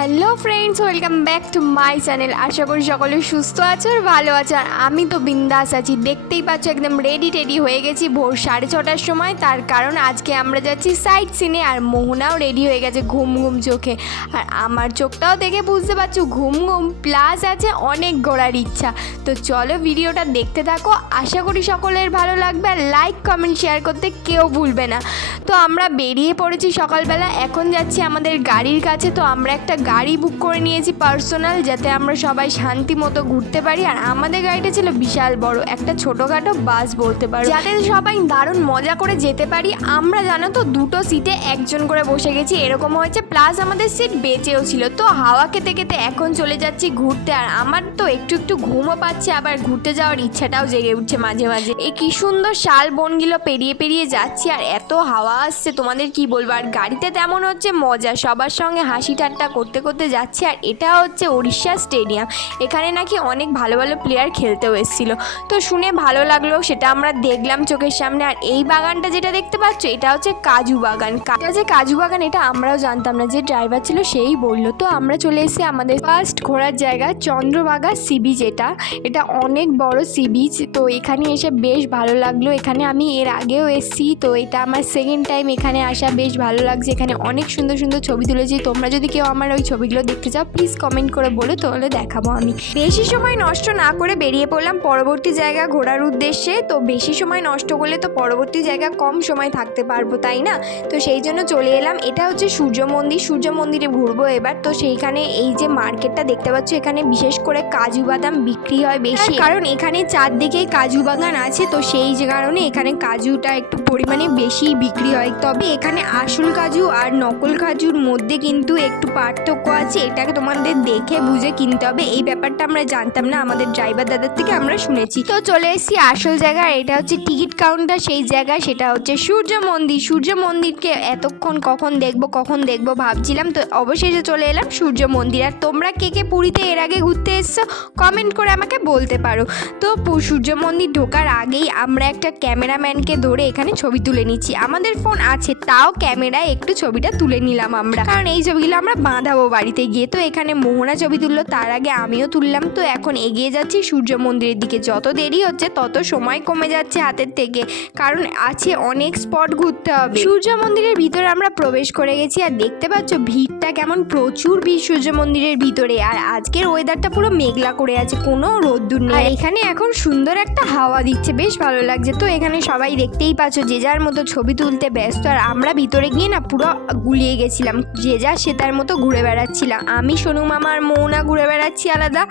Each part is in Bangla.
Hello friends, welcome back to my channel. আশা করি সকলে সুস্থ আছো আর ভালো আছো। আর আমি তো বিন্দাস আছি। দেখতেই পাচ্ছ একদম রেডি টেডি হয়ে গেছি ভোর সাড়ে ছটার সময়। তার কারণ আজকে আমরা যাচ্ছি সাইড সিনে আর মোহনাও রেডি হয়ে গেছে ঘুম ঘুম চোখে। আর আমার চোখটাও দেখে বুঝতে পারছ, ঘুম ঘুম। প্লাস আছে অনেক ঘোরার ইচ্ছা। তো চলো ভিডিওটা দেখতে থাকো। আশা করি সকলের ভালো লাগবে। আর লাইক কমেন্ট শেয়ার করতে কেউ ভুলবে না। তো আমরা বেরিয়ে পড়েছি সকালবেলা। এখন যাচ্ছি আমাদের গাড়ির কাছে। তো আমরা একটা গাড়ি বুক করে নিয়েছি পার্সোনাল যাতে আমরা সবাই শান্তি মতো ঘুরতে পারি। আর আমাদের গাড়িটা ছিল বিশাল বড়, একটা ছোটোখাটো বাস বলতে পারো। যাতে সবাই দারুণ মজা করে যেতে পারি। আমরা জানো তো, দুটো সিটে একজন করে বসে গেছি, এরকম হয়েছে। প্লাস আমাদের সিট বেঁচেও ছিল। তো হাওয়া খেতে খেতে এখন চলে যাচ্ছি ঘুরতে। আর আমার তো একটু একটু ঘুমও পাচ্ছে, আবার ঘুরতে যাওয়ার ইচ্ছাটাও জেগে উঠছে মাঝে মাঝে। এই কি সুন্দর শাল বনগুলো পেরিয়ে পেরিয়ে যাচ্ছি, আর এত হাওয়া আসছে, তোমাদের কি বলব? আর গাড়িতে তেমন হচ্ছে মজা, সবার সঙ্গে হাসি ঠাট্টা করতে করতে যাচ্ছি আর এটা হচ্ছে উড়িষ্যা স্টেডিয়াম। এখানে নাকি অনেক ভালো ভালো প্লেয়ার খেলতেও এসেছিল। তো শুনে ভালো লাগল, সেটা আমরা দেখলাম চোখের সামনে। আর এই বাগানটা যেটা দেখতে পাচ্ছ, এটা হচ্ছে কাজু বাগান। এটা যে কাজু বাগান, এটা আমরাও জানতাম না যে ড্রাইভার ছিল সেই বলল। তো আমরা চলে এসেছি আমাদের ফার্স্ট ঘোরার জায়গা, চন্দ্রভাগা সি বিচ এটা। এটা অনেক বড় সি বিচ তো এখানে এসে বেশ ভালো লাগল। এখানে আমি এর আগেও এসেছি, তো এটা আমার সেকেন্ড টাইম এখানে আসা। বেশ ভালো লাগছে, এখানে অনেক সুন্দর সুন্দর ছবি তুলেছি। তোমরা যদি কেউ আমার ছবিগুলো দেখতে চাও প্লিজ কমেন্ট করে বলো, তাহলে দেখাবো আমি। বেশি সময় নষ্ট না করে বেরিয়ে পড়লাম পরবর্তী জায়গা ঘোরার উদ্দেশ্যে। তো বেশি সময় নষ্ট করলে তো পরবর্তী জায়গা কম সময় থাকতে পারব, তাই না? তো সেই জন্য চলে এলাম। এটা হচ্ছে সূর্য মন্দির। সূর্য মন্দিরে ঘুরবো এবার। তো সেইখানে এই যে মার্কেটটা দেখতে পাচ্ছ, এখানে বিশেষ করে কাজু বাদাম বিক্রি হয় বেশি। কারণ এখানে চারদিকেই কাজু বাগান আছে, তো সেই কারণে এখানে কাজুটা একটু পরিমাণে বেশি বিক্রি হয়। তবে এখানে আসল কাজু আর নকল কাজুর মধ্যে কিন্তু একটু পার্থক্য আছে, এটাকে তোমাদের দেখে বুঝে কিনতে হবে। এই ব্যাপারটা আমরা জানতাম না, আমাদের ড্রাইভার দাদার থেকে আমরা শুনেছি। তো চলে এসেছি আসল জায়গা, আর এটা হচ্ছে টিকিট কাউন্টার সেই জায়গা, সেটা হচ্ছে সূর্য মন্দির। সূর্য মন্দিরকে এতক্ষণ কখন দেখব কখন দেখব ভাবছিলাম, তো অবশেষে চলে এলাম সূর্য মন্দির। আর তোমরা কে কে পুরীতে এর আগে ঘুরতে এসছো কমেন্ট করে আমাকে বলতে পারো। তো সূর্য মন্দির ঢোকার আগেই আমরা একটা ক্যামেরাম্যানকে ধরে এখানে ছবি তুলে নিচ্ছি। আমাদের ফোন আছে, তাও ক্যামেরায় একটু ছবিটা তুলে নিলাম আমরা। কারণ এই ছবিগুলো আমরা বাঁধাবো বাড়িতে গিয়ে তো এখানে মোহনা ছবি তুললো, তার আগে আমিও তুললাম। তো এখন এগিয়ে যাচ্ছি সূর্য মন্দিরের দিকে। যত দেরি হচ্ছে, তত সময় কমে যাচ্ছে হাতের থেকে। কারণ আছে অনেক স্পট ঘুরতে হবে। সূর্য মন্দিরের ভিতরে আমরা প্রবেশ করে গেছি আর দেখতে পাচ্ছ ভিড়টা কেমন। প্রচুর ভিড় সূর্য মন্দিরের ভিতরে। আর আজকের ওয়েদারটা পুরো মেঘলা করে আছে, কোনো রোদ্দুর নেই। এখানে এখন সুন্দর একটা হাওয়া দিচ্ছে, বেশ ভালো লাগছে। তো এখানে সবাই দেখতেই পাচ্ছ, যে যার মতো ছবি তুলতে ব্যস্ত। আর আমরা ভিতরে গিয়ে না পুরো গুলিয়ে গেছিলাম, যে যা সে তার মতো ঘুরে বেড়াচ্ছিলাম আমি সোনু মামা আর মৌনা ঘুরে বেড়াচ্ছি আলাদা,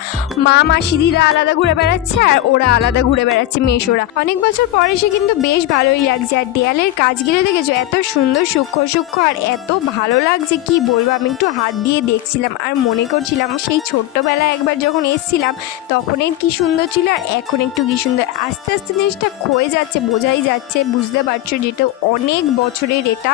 মা মাসি দিদা আলাদা ঘুরে বেড়াচ্ছে, আর ওরা আলাদা ঘুরে বেড়াচ্ছে মেশোরা অনেক বছর পরে সে কিন্তু বেশ ভালোই লাগছে, আর দেয়ালের কাজগুলো দেখেছ? এত সুন্দর, সূক্ষ্ম সূক্ষ্ম, আর এত ভালো লাগছে, কি বলব? আমি একটু হাত দিয়ে দেখছিলাম, আর মনে করছিলাম সেই ছোট্টবেলায় একবার যখন এসছিলাম, তখনের কি সুন্দর ছিল, আর এখন একটু কি সুন্দর। আস্তে আস্তে জিনিসটা ক্ষয়ে যাচ্ছে, বোঝাই যাচ্ছে, বুঝতে পারছ যেটা অনেক বছরের এটা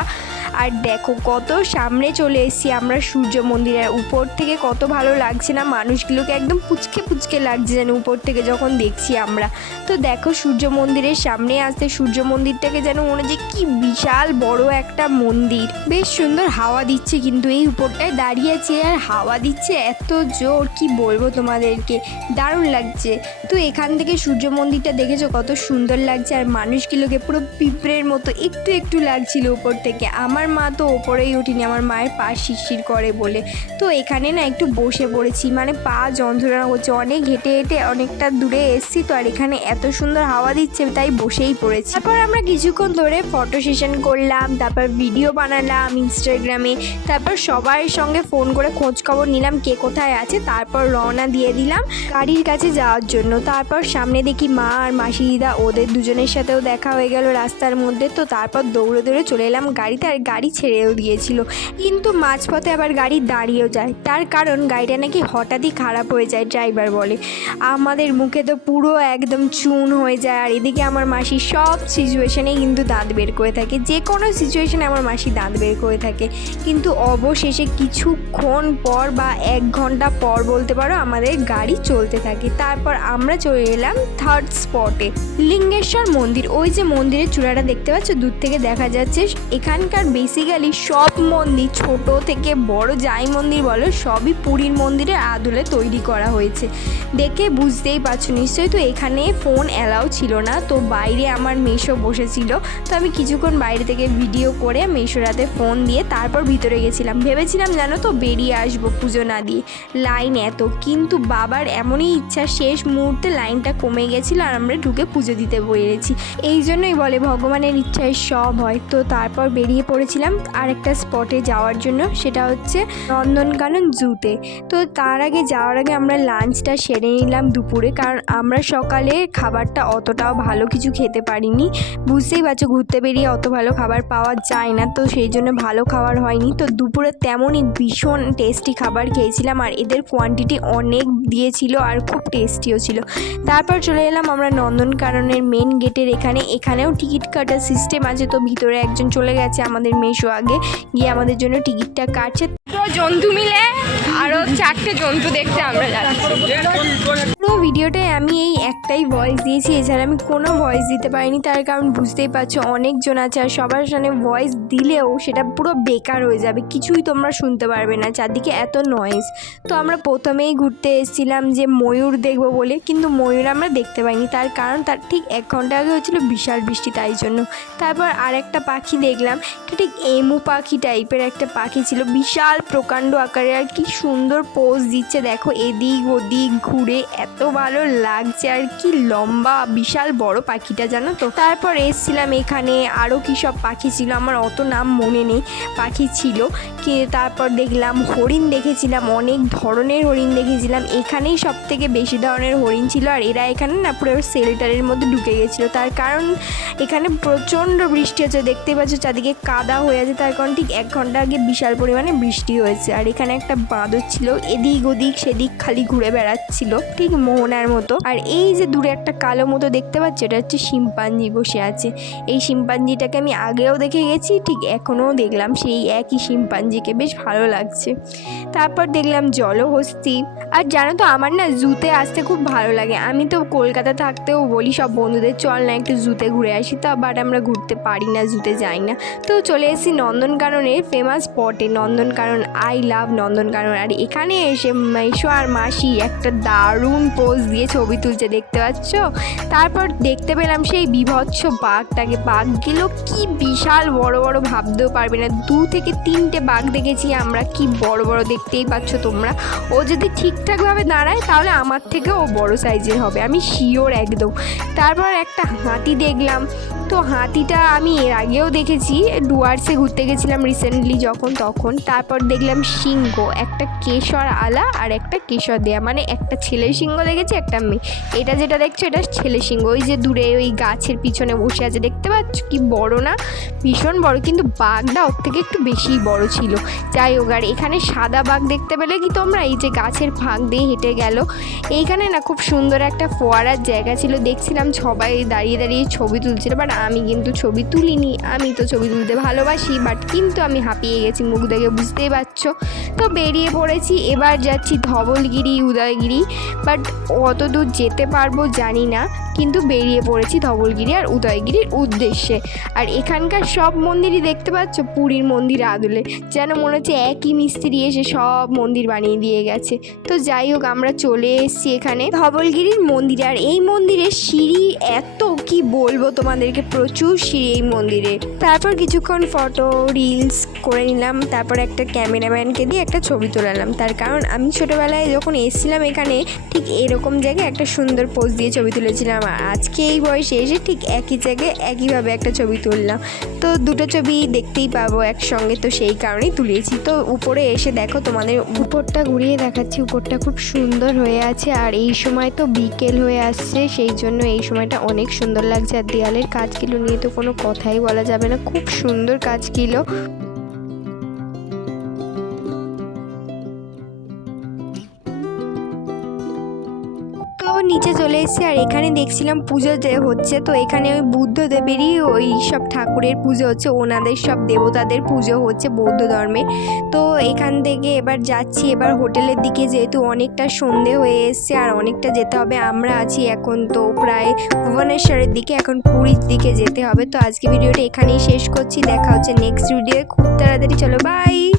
আর দেখো কত সামনে চলে এসেছি আমরা সূর্য মন্দিরের উপর থেকে, কত ভালো লাগছে না মানুষগুলোকে একদম পুচকে পুচকে লাগছে যেন উপর থেকে যখন দেখছি আমরা। তো দেখো সূর্য মন্দিরের সামনে আসতে সূর্য মন্দিরটাকে যেন মনে হচ্ছে কি বিশাল বড় একটা মন্দির। বেশ সুন্দর হাওয়া দিচ্ছে কিন্তু এই উপরটায় দাঁড়িয়ে আছি আর হাওয়া দিচ্ছে এত জোর, কি বলব তোমাদেরকে? দারুণ লাগছে। তো এখান থেকে সূর্য মন্দিরটা দেখেছ কত সুন্দর লাগছে আর মানুষগুলোকে পুরো পিঁপড়ের মতো একটু একটু লাগছিল উপর থেকে। আমার মা তো ওপরেই উঠিনি, আমার মায়ের পা শিরশির করে বলে। তো এখানে না একটু বসে পড়েছি মানে পা যন্ত্রণা করছে, অনেক হেঁটে হেঁটে অনেকটা দূরে এসছি তো, আর এখানে এত সুন্দর হাওয়া দিচ্ছে তাই বসেই পড়েছি। তারপর আমরা কিছুক্ষণ ধরে ফটো সেশন করলাম, তারপর ভিডিও বানালাম ইনস্টাগ্রামে তারপর সবার সঙ্গে ফোন করে খোঁজ খবর নিলাম কে কোথায় আছে, তারপর রওনা দিয়ে দিলাম গাড়ির কাছে যাওয়ার জন্য। তারপর সামনে দেখি মা আর মাসি দিদা, ওদের দুজনের সাথেও দেখা হয়ে গেল রাস্তার মধ্যে, তো তারপর দৌড়ে দৌড়ে চলে এলাম গাড়িতে, আর গাড়ি ছেড়েও দিয়েছিল। কিন্তু মাঝপথে আবার গাড়ি দাঁড়িয়েও যায়। তার কারণ গাড়িটা নাকি হঠাৎই খারাপ হয়ে যায়, ড্রাইভার বলে। আমাদের মুখে তো পুরো একদম চুন হয়ে যায়। আর এদিকে আমার মাসি সব সিচুয়েশনেই কিন্তু দাঁত বের করে থাকে। যে কোনো সিচুয়েশনে আমার মাসি দাঁত বের করে থাকে। কিন্তু অবশেষে কিছুক্ষণ পর বা এক ঘণ্টা পর বলতে পারো আমাদের গাড়ি চলতে থাকে। তারপর আমরা চলে এলাম থার্ড স্পটে লিঙ্গেশ্বর মন্দির। ওই যে মন্দিরের চূড়াটা দেখতে পাচ্ছ? দূর থেকে দেখা যাচ্ছে। এখানকার বেসিক্যালি সব মন্দির, ছোট থেকে বড় যাই মন্দির বলো, সবই পুরীর মন্দিরের আদলে তৈরি করা হয়েছে। দেখে বুঝতেই পারছ নিশ্চয়ই, তো এখানে ফোন অ্যালাউ ছিল না, তো বাইরে আমার মেশো বসেছিল। তো আমি কিছুক্ষণ বাইরে থেকে ভিডিও করে মেশোর হাতে ফোন দিয়ে তারপর ভিতরে গেছিলাম। ভেবেছিলাম জানো তো বেরিয়ে আসব পুজো না দিয়ে। লাইন এত, কিন্তু বাবার এমনই ইচ্ছা, শেষ মুহূর্তে লাইনটা কমে গেছিল আর আমরা ঢুকে পুজো দিতে পেরেছি। এই জন্যই বলে ভগবানের ইচ্ছায় সব হয়। তো তারপর বেরিয়ে পড়েছিলাম আর একটা স্পটে যাওয়ার জন্য, সেটা হচ্ছে নন্দনকানন জুতে তো। তার আগে যাওয়ার আগে আমরা লাঞ্চটা সেরে নিলাম দুপুরে, কারণ আমরা সকালে খাবারটা অতটাও ভালো কিছু খেতে পারিনি। বুঝতেই পারছ, ঘুরতে বেরিয়ে অত ভালো খাবার পাওয়া যায় না, তো সেই জন্য ভালো খাবার হয়নি। তো দুপুরে তেমনই ভীষণ টেস্টি খাবার খেয়েছিলাম, আর এদের কোয়ান্টিটি অনেক দিয়েছিল আর খুব টেস্টিও ছিল। তারপর চলে এলাম আমরা নন্দনকাননের মেন গেটের এখানে। এখানেও টিকিট কাটার সিস্টেম আছে, তো ভিতরে একজন চলে গেছে আমাদের মেশো আগে। গিয়ে আমাদের জন্য টিকিটটা কাটছে। জন্তু মিলে আরও চারটে জন্তু দেখতে আমরা যাচ্ছি। পুরো ভিডিওটায় আমি এই একটাই ভয়েস দিয়েছি। এছাড়া আমি কোনো ভয়েস দিতে পারিনি। তার কারণ বুঝতেই পারছ, অনেকজন আছে আর সবার সামনে ভয়েস দিলেও সেটা পুরো বেকার হয়ে যাবে। কিছুই তোমরা শুনতে পারবে না। চারদিকে এত নয়েজ তো আমরা প্রথমেই ঘুরতে এসেছিলাম যে ময়ূর দেখব বলে, কিন্তু ময়ূর আমরা দেখতে পাইনি। তার কারণ তার ঠিক এক ঘণ্টা আগে হচ্ছিল বিশাল বৃষ্টি, তাই জন্য। তারপর আর একটা পাখি দেখলাম। ঠিক এমু পাখি টাইপের একটা পাখি ছিল। বিশাল প্রকাণ্ড আকারে আর কি সুন্দর পোজ দিচ্ছে। দেখো এদিক ওদিক ঘুরে এত ভালো লাগছে আর কি লম্বা বিশাল বড় পাখিটা, জানো তো? তারপর এসছিলাম এখানে। আরও কী সব পাখি ছিল? আমার অত নাম মনে নেই। পাখি ছিল। কি তারপর দেখলাম হরিণ দেখেছিলাম। অনেক ধরনের হরিণ দেখেছিলাম। এখানেই সব থেকে বেশি ধরনের হরিণ ছিল। আর এরা এখানে না পুরো শেল্টারের মধ্যে ঢুকে গেছিল। তার কারণ এখানে প্রচণ্ড বৃষ্টি হচ্ছে। দেখতে পাচ্ছ চারদিকে কাদা হয়ে আছে, তার কারণ ঠিক এক ঘণ্টা আগে বিশাল পরিমাণে বৃষ্টি হয়েছে। আর এখানে একটা বাঁদর ছিল, এদিক ওদিক সেদিক খালি ঘুরে বেড়াচ্ছিল, ঠিক মোহনার মতো। আর এই যে দূরে একটা কালো মতো দেখতে পাচ্ছ, এটা হচ্ছে শিম্পাঞ্জি বসে আছে। এই শিম্পাঞ্জিটাকে আমি আগেও দেখে গেছি, ঠিক এখনও দেখলাম, সেই একই শিম্পাঞ্জিকে বেশ ভালো লাগছে। তারপর দেখলাম জলহস্তি। আর জানো তো, আমার না জুতে আসতে খুব ভালো লাগে। আমি তো কলকাতা থাকতেও বলি, সব বন্ধুদের, চল না একটু জুতে ঘুরে আসি। তো, বাট আমরা ঘুরতে পারি না, জুতে যাই না। তো চলে এসেছি নন্দনকাননের ফেমাস স্পটে নন্দনকানন আই লাভ নন্দনকানন। আর এখানে এসে মেশো আর মাসি একটা দারুণ পোজ দিয়ে ছবি তুলছে, দেখতে পাচ্ছ? তারপর দেখতে পেলাম সেই বিভৎস বাঘটাকে। বাঘগুলো কি বিশাল বড় বড় ভাবতেও পারবে না। দু থেকে তিনটে বাঘ দেখেছি আমরা, কি বড় বড় দেখতেই পাচ্ছ তোমরা। ও যদি ঠিকঠাকভাবে দাঁড়ায়, তাহলে আমার থেকে ও বড় সাইজের হবে, আমি শিওর একদম। তারপর একটা হাতি দেখলাম তো হাতিটা আমি এর আগেও দেখেছি। ডুয়ার্সে ঘুরতে গেছিলাম রিসেন্টলি যখন তখন। তারপর দেখলাম সিংহ, একটা কেশর আলা আর একটা কেশর দেয়া। মানে একটা ছেলে সিংহ দেখেছি, একটা মেয়ে। এটা যেটা দেখছ, এটা ছেলে সিংহ। ওই যে দূরে ওই গাছের পিছনে বসে আছে। দেখতে পাচ্ছ? কি বড় না? ভীষণ বড়। কিন্তু বাঘটা ওর থেকে একটু বেশিই বড় ছিল। যাই হোক, আর এখানে সাদা বাঘ দেখতে পেলে কি তোমরা? এই যে গাছের ফাঁক দিয়ে হেঁটে গেল। এইখানে না খুব সুন্দর একটা ফোয়ারার জায়গা ছিল। দেখছিলাম সবাই দাঁড়িয়ে দাঁড়িয়ে ছবি তুলছিল বাট আমি কিন্তু ছবি তুলিনি। আমি তো ছবি তুলতে ভালোবাসি বাট কিন্তু আমি হাঁপিয়ে গেছি, মুখ দেখে বুঝতেই পারছ। তো বেরিয়ে পড়েছি, এবার যাচ্ছি ধবলগিরি, উদয়গিরি। বাট অত দূর যেতে পারব জানি না, কিন্তু বেরিয়ে পড়েছি ধবলগিরি আর উদয়গিরির উদ্দেশ্যে। আর এখানকার সব মন্দিরই দেখতে পাচ্ছ, পুরীর মন্দির আদলে। যেন মনে হচ্ছে একই মিস্ত্রি এসে সব মন্দির বানিয়ে দিয়ে গেছে। তো যাই হোক, আমরা চলে এসেছি এখানে ধবলগিরির মন্দিরে। আর এই মন্দিরে সিঁড়ি এত, কি বলব তোমাদেরকে? প্রচুর সিঁড়ি এই মন্দিরে। তারপর কিছুক্ষণ ফটো রিলস করে নিলাম, তারপর একটা ক্যামেরাম্যানকে দিয়ে একটা ছবি তোলালাম। তার কারণ আমি ছোটোবেলায় যখন এসেছিলাম এখানে, ঠিক এরকম জায়গায় একটা সুন্দর পোজ দিয়ে ছবি তুলেছিলাম। আর আজকে এই বয়সে এসে ঠিক একই জায়গায় একইভাবে একটা ছবি তুললাম। তো দুটো ছবি দেখতেই পাবো একসঙ্গে, তো সেই কারণেই তুলেছি। তো উপরে এসে দেখো তোমাদের উপরটা ঘুরিয়ে দেখাচ্ছি, উপরটা খুব সুন্দর হয়ে আছে। আর এই সময় তো বিকেল হয়ে আসছে, সেই জন্য এই সময়টা অনেক সুন্দর লাগছে। আর দেয়ালের কাজগুলো নিয়ে তো কোনো কথাই বলা যাবে না। খুব সুন্দর কাজ তো এসেছি আর এখানে দেখছিলাম পুজো যে হচ্ছে, তো এখানে ওই বুদ্ধদেবেরই ওই সব ঠাকুরের পুজো হচ্ছে, ওনাদের সব দেবতাদের পুজো হচ্ছে বৌদ্ধ ধর্মের তো এখান থেকে এবার যাচ্ছি, এবার হোটেলের দিকে যেহেতু অনেকটা সন্ধে হয়ে এসছে, আর অনেকটা যেতে হবে, আমরা আছি এখন তো প্রায় ভুবনেশ্বরের দিকে, এখন পুরীর দিকে যেতে হবে। তো আজকে ভিডিওটা এখানেই শেষ করছি, দেখা হচ্ছে নেক্সট ভিডিও খুব তাড়াতাড়ি, চলো বাই